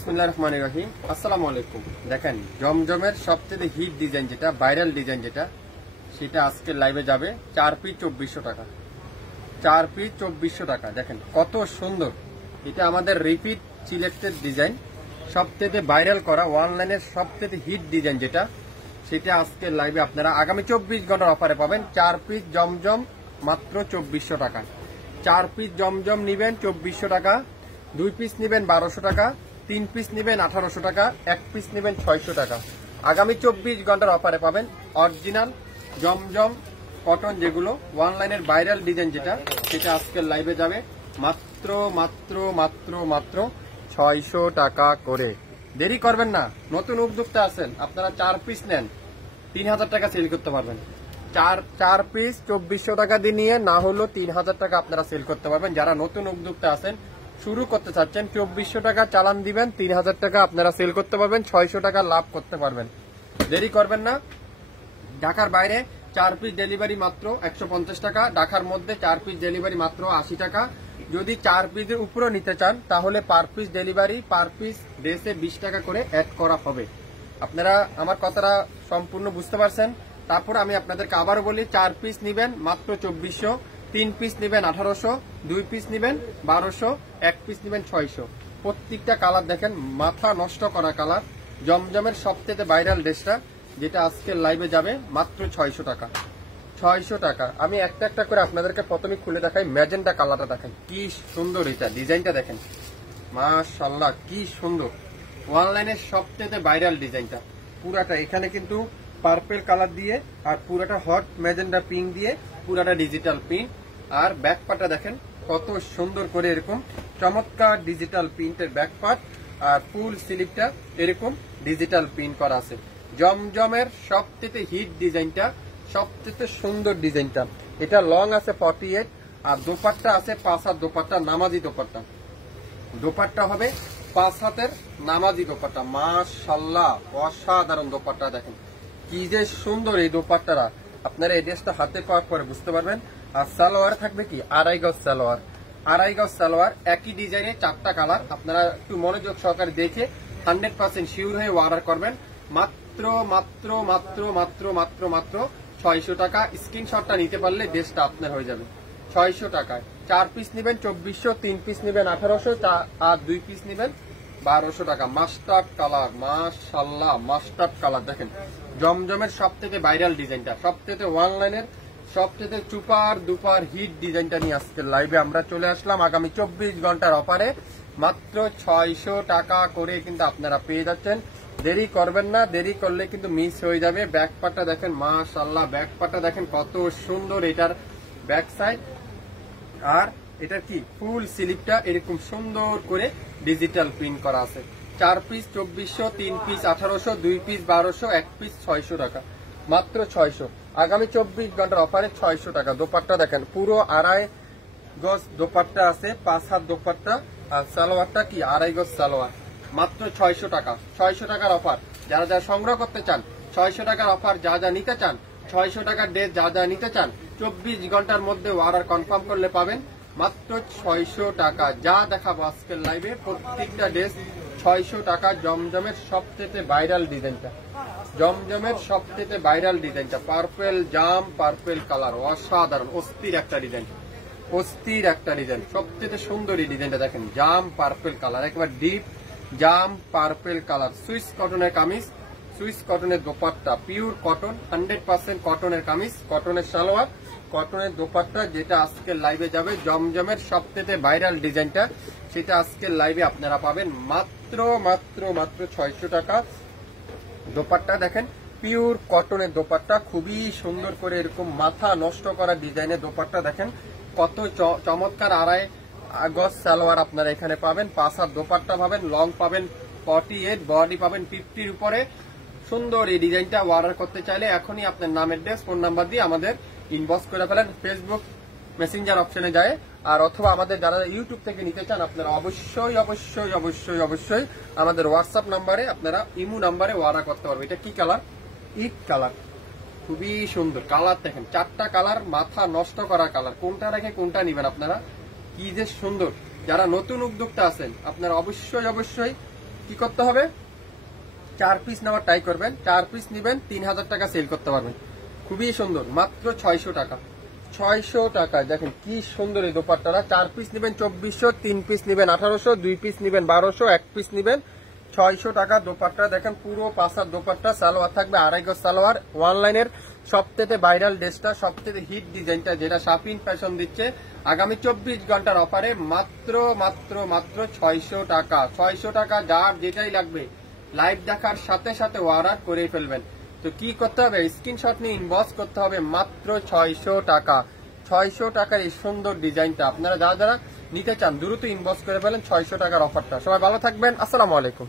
বিসমিল্লাহির রহমানির রহিম। আসসালামু আলাইকুম। দেখেন জমজমের সবচেয়ে হিট ডিজাইন যেটা ভাইরাল ডিজাইন যেটা সেটা আজকে লাইভে যাবে 4 পিস 2400 টাকা। 4 পিস 2400 টাকা। দেখেন কত সুন্দর, এটা আমাদের রিপিট সিলেক্টেড ডিজাইন, সবচেয়ে ভাইরাল করা অনলাইনের সবচেয়ে হিট ডিজাইন যেটা সেটা আজকে লাইভে আপনারা আগামী 24 ঘন্টার অফারে পাবেন। 4 পিস জমজম মাত্র 2400 টাকা। 4 পিস জমজম নিবেন 2400 টাকা, 2 পিস নিবেন 1200 টাকা, 3 পিস নিবেন 1800 টাকা, 1 পিস নিবেন 600 টাকা। আগামী 24 ঘন্টার অফারে পাবেন অরিজিনাল জমজম কটন, যেগুলো অনলাইনের ভাইরাল ডিজাইন যেটা সেটা আজকের লাইভে যাবে মাত্র মাত্র মাত্র মাত্র 600 টাকা করে। দেরি করবেন না, নতুন উদ্যোক্তা আছেন আপনারা 4 পিস নেন 3000 টাকা সেল করতে পারবেন। 4 পিস 2400 টাকা দিয়ে নিয়ে না হলো 3000 টাকা আপনারা সেল করতে পারবেন। যারা নতুন উদ্যোক্তা আছেন শুরু করতে চাচ্ছেন 2400 টাকা চালান দিবেন, 3000 টাকা আপনারা সেল করতে পারবেন, 600 টাকা লাভ করতে পারবেন। দেরি করবেন না। ঢাকার বাইরে 4 পিস ডেলিভারি মাত্র 150 টাকা, ঢাকার মধ্যে 4 পিস ডেলিভারি মাত্র 80 টাকা। যদি 4 পিসের উপরেও নিতে চান তাহলে per piece delivery per piece ড্রেসে 20 টাকা করে অ্যাড করা হবে। আপনারা আমার কথাটা সম্পূর্ণ বুঝতে পারছেন। তারপর আমি আপনাদেরকে আবারও বলি, 4 পিস নিবেন মাত্র 2400, 3 পিস নিবেন 1800, 2 পিস নিবেন 1200, 1 পিস নিবেন 600। প্রত্যেকটা কালার দেখেন মাথা নষ্ট করা কালার। জমজমের সবচেয়ে ভাইরাল ড্রেসটা যেটা আজকে লাইভে যাবে মাত্র 600 টাকা। 600 টাকা। আমি একটা একটা করে আপনাদেরকে প্রথমে খুলে দেখাই। ম্যাজেন্টা কালারটা দেখেন কি সুন্দর, এটা ডিজাইনটা দেখেন মাশাআল্লাহ কি সুন্দর। অনলাইনের সবচেয়ে ভাইরাল ডিজাইনটা পুরাটা এখানে কিন্তু পার্পল কালার দিয়ে আর পুরাটা হট ম্যাজেন্টা পিঙ্ক দিয়ে পুরাটা ডিজিটাল প্রিন্ট। আর ব্যাক পার্টটা দেখেন কত সুন্দর করে এরকম চমৎকার ডিজিটাল প্রিন্টের ব্যাক পার্ট, আর ফুল স্লিভটা এরকম ডিজিটাল প্রিন্ট করা আছে। জমজমের সবচেয়ে হিট ডিজাইনটা, সবচেয়ে সুন্দর ডিজাইনটা। এটা লং আছে 48 আর দোপাট্টা আছে 5 হাত দোপাট্টা, নামাজি দোপাট্টা। দোপাট্টা হবে 5 হাতের নামাজি দোপাট্টা। মাশাআল্লাহ অসাধারণ দোপাট্টা দেখেন কি যে সুন্দর এই দোপাট্টারা। আপনারা এই ড্রেসটা হাতে পাওয়ার পরে বুঝতে পারবেন। আর সালোয়ার থাকবে কি 2.5 গজ সালোয়ার। 2.5 গজ সালোয়ার, একই ডিজাইনে 4টা কালার। আপনারা একটু মনোযোগ সহকারে দেখে 100% শিওর হয়ে অর্ডার করবেন। মাত্র মাত্র মাত্র মাত্র মাত্র মাত্র 600 টাকা। স্ক্রিনশটটা নিতে পারলে ড্রেসটা আপনার হয়ে যাবে 600 টাকায়। 4 পিস নেবেন 2400, 3 পিস নেবেন 1800 আর 2 পিস নেবেন 1200 টাকা। মাস্টার্ড কালার, মাশাআল্লাহ মাস্টার্ড কালার দেখেন জমজমের সবথেকে ভাইরাল ডিজাইনটা, সবথেকে অনলাইনের সবথেকে সুপার দুপার হিট ডিজাইনটা নিয়ে আজকে লাইভে আমরা চলে আসলাম আগামী 24 ঘন্টার অফারে মাত্র 600 টাকা করে কিন্তু আপনারা পেয়ে যাচ্ছেন। দেরি করবেন না, দেরি করলে কিন্তু মিস হয়ে যাবে। ব্যাক পার্টটা দেখেন মাশাআল্লাহ, ব্যাক পার্টটা দেখেন কত সুন্দর এটার ব্যাক সাইড। আর এটার কি ফুল স্লিভটা এরকম সুন্দর করে ডিজিটাল প্রিন্ট করা আছে। 4 পিস 2400, 3 পিস 1800, 2 পিস 1200, 1 পিস 600 টাকা। মাত্র 600। আগামী 24 ঘন্টার অফারে 600 টাকা। দোপাট্টা দেখেন পুরো 2.5 গজ দোপাট্টা আছে, 5 হাত দোপাট্টা। আর সালোয়ারটা কি 2.5 গজ সালোয়ার। মাত্র 600 টাকা। 600 টাকার অফার যারা যারা সংগ্রহ করতে চান, 600 টাকার অফার যা যা নিতে চান, 600 টাকার ড্রেস যা যা নিতে চান 24 ঘন্টার মধ্যে অর্ডার কনফার্ম করলে পাবেন মাত্র 600 টাকা। যা দেখাবো আজকের লাইভে প্রত্যেকটা ড্রেস 600 টাকা। জমজমের সবচেয়ে ভাইরাল ডিজাইনটা, জমজমের সবচেয়ে ভাইরাল ডিজাইনটা পার্পল জাম, পার্পল কালার, অসাধারণ অস্থির একটা ডিজাইন, অস্থির একটা ডিজাইন। সবচেয়ে সুন্দর এই ডিজাইনটা দেখেন জাম পার্পল কালার, একবার ডিপ জাম পার্পল কালার। সুইস কটনের কামিজ, সুইস কটনের দোপাট্টা, পিওর কটন 100% কটনের কামিজ, কটনের সালোয়ার, কটনের দোপাট্টা। যেটা আজকের লাইভে যাবে জমজমের সবচেয়ে ভাইরাল ডিজাইনটা সেটা আজকের লাইভে আপনারা পাবেন মাত্র মাত্র মাত্র 600 টাকা। দোপাট্টা দেখেন পিওর কটনের দোপাট্টা, খুবই সুন্দর করে এরকম মাথা নষ্ট করা ডিজাইনের দোপাট্টা দেখেন কত চমৎকার। 2.5 গজ সালোয়ার আপনারা এখানে পাবেন, 5 হাত দোপাট্টা পাবেন, লং পাবেন 48, বডি পাবেন 50 এর উপরে। সুন্দর এই ডিজাইনটা অর্ডার করতে চাইলে এখনই আপনার নাম, অ্যাড্রেস, ফোন নাম্বার দিয়ে আমাদের ইনবক্স করে ফেলেন ফেসবুক মেসেঞ্জার অপশনে যায়। আর অথবা আমাদের যারা ইউটিউব থেকে নিতে চান আপনারা অবশ্যই অবশ্যই অবশ্যই অবশ্যই আমাদের হোয়াটসঅ্যাপ নাম্বারে, আপনারা ইমু নাম্বারে অর্ডার করতে পারবেন। এটা কি কালার? ইট কালার, খুবই সুন্দর কালার দেখেন। 4টা কালার, মাথা নষ্ট করা কালার। কোনটা রেখে কোনটা নিবেন আপনারা, কি যে সুন্দর। যারা নতুন উদ্যোক্তা আছেন আপনারা অবশ্যই অবশ্যই কি করতে হবে, 4 পিস নেওয়ার ট্রাই করবেন, 4 পিস নেবেন 3000 টাকা সেল করতে পারবেন। খুবই সুন্দর, মাত্র 600 টাকা। 600 টাকা। দেখেন কি সুন্দর এই দোপাট্টাটা। 4 পিস নেবেন 2400, 3 পিস নেবেন 1800, 2 পিস নেবেন 1200, 1 পিস নেবেন 600 টাকা। দোপাট্টা দেখেন পুরো পাসার দোপাট্টা, সালোয়ার থাকবে 2.5 গজ সালোয়ার। অনলাইনের সবথেকে ভাইরাল ড্রেসটা, সবথেকে হিট ডিজাইনটা, যেটা শাপিন ফ্যাশন দিচ্ছে আগামী 24 ঘন্টার অফারে মাত্র মাত্র মাত্র 600 টাকা। 600 টাকা, যার যেটাই লাগবে লাইভ দেখার সাথে সাথে অর্ডার করে ফেলবেন। তো কি করতে হবে, স্ক্রিনশট নিয়ে ইনবক্স করতে হবে। মাত্র 600 টাকা। 600 টাকার এই সুন্দর ডিজাইনটা আপনারা যারা যারা নিতে চান দ্রুত ইনবক্স করে ফেলেন। 600 টাকার অফারটা। সবাই ভালো থাকবেন, আসসালামু আলাইকুম।